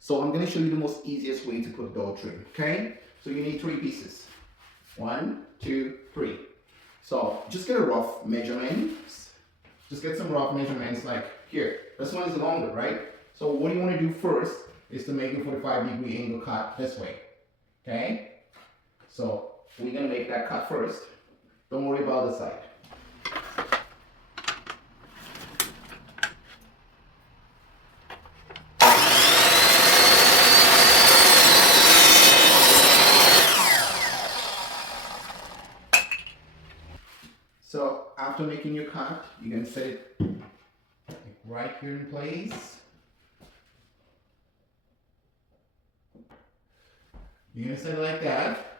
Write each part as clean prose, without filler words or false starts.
So I'm going to show you the most easiest way to put door trim, okay? So you need 3 pieces. 1, 2, 3. So just get a rough measurements. Just get some rough measurements like here. This one is longer, right? So what you want to do first is to make a 45-degree angle cut this way, okay? So we're going to make that cut first. Don't worry about the side. So after making your cut, you're going to set it right here in place. You're going to set it like that,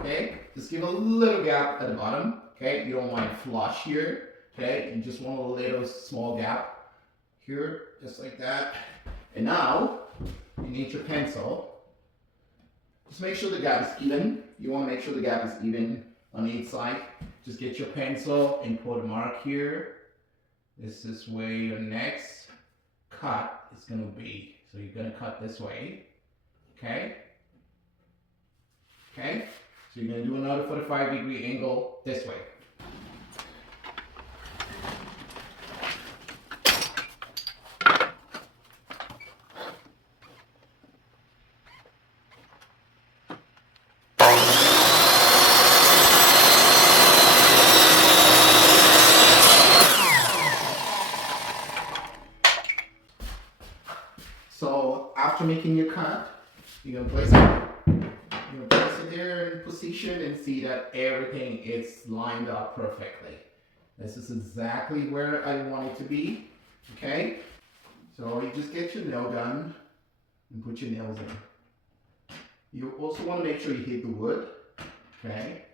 okay? Just give a little gap at the bottom, okay? You don't want it flush here, okay? You just want a little small gap here, just like that. And now, you need your pencil. Just make sure the gap is even. You want to make sure the gap is even on each side. Just get your pencil and put a mark here. This is where your next cut is going to be. So you're going to cut this way, okay? Okay, so you're going to do another 45-degree angle this way. So after making your cut, you're going to place it. You place it there in position and see that everything is lined up perfectly. This is exactly where I want it to be, okay? So you just get your nail gun and put your nails in. You also want to make sure you hit the wood, okay?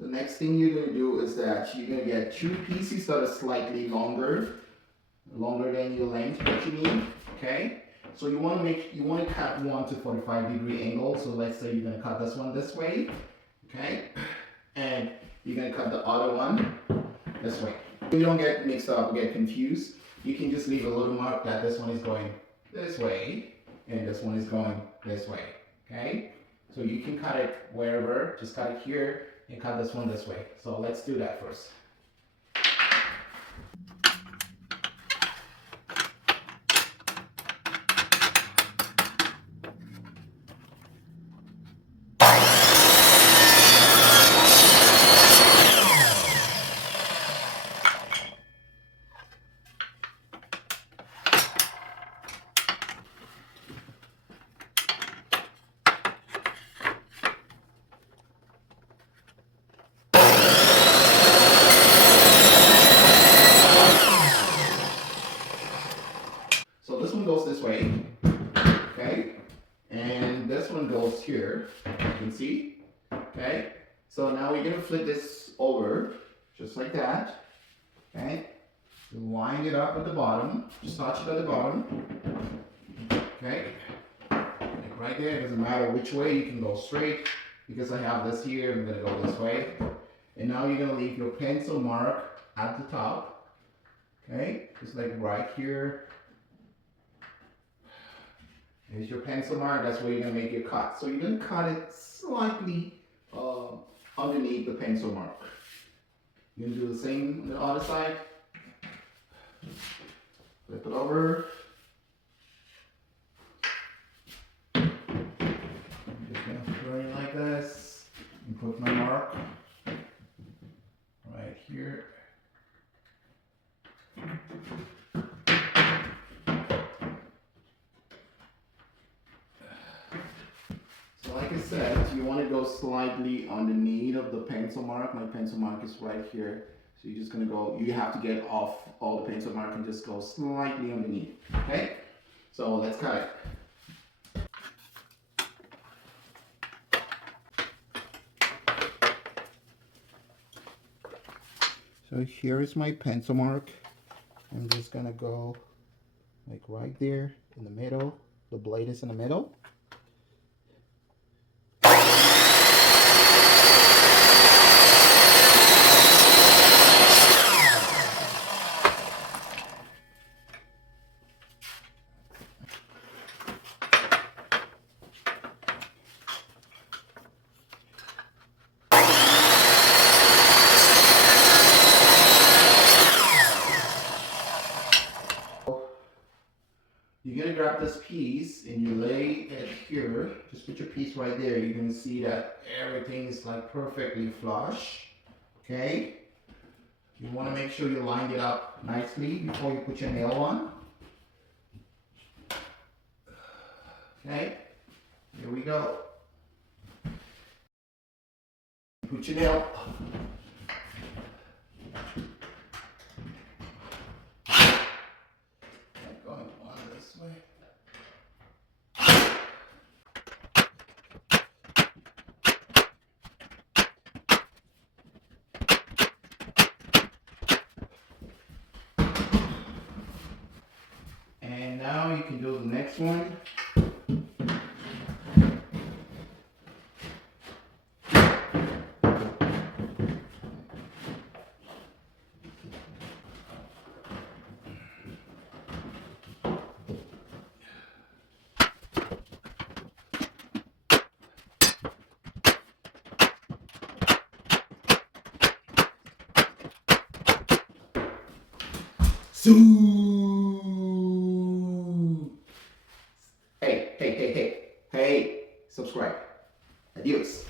The next thing you're going to do is that you're going to get 2 pieces that are slightly longer than your length that you need, okay? So you want to cut one to 45-degree angle. So let's say you're going to cut this one this way, okay? And you're going to cut the other one this way. So you don't get mixed up or get confused, you can just leave a little mark that this one is going this way and this one is going this way, okay? So you can cut it wherever, just cut it here and cut this one this way. So let's do that first. So this one goes this way, okay? And this one goes here, you can see, okay? So now we're gonna flip this over, just like that, okay? Line it up at the bottom, just touch it at the bottom, okay? Like right there, it doesn't matter which way, you can go straight, because I have this here, I'm gonna go this way. And now you're gonna leave your pencil mark at the top, okay? Just like right here. Here's your pencil mark, that's where you're going to make your cut. So you're going to cut it slightly underneath the pencil mark. You're going to do the same on the other side. Flip it over. I'm just going to throw it like this and put my mark right here. Like I said, you want to go slightly underneath of the pencil mark. My pencil mark is right here. So you're just going to go, you have to get off all the pencil mark and just go slightly underneath. Okay? So let's cut it. So here is my pencil mark. I'm just gonna go like right there in the middle. The blade is in the middle. You're gonna grab this piece and you lay it here. Just put your piece right there. You're gonna see that everything is like perfectly flush. Okay? You wanna make sure you line it up nicely before you put your nail on. Okay? Here we go. Put your nail. Going on this way. And now you can do the next one. So, hey, subscribe. Adios.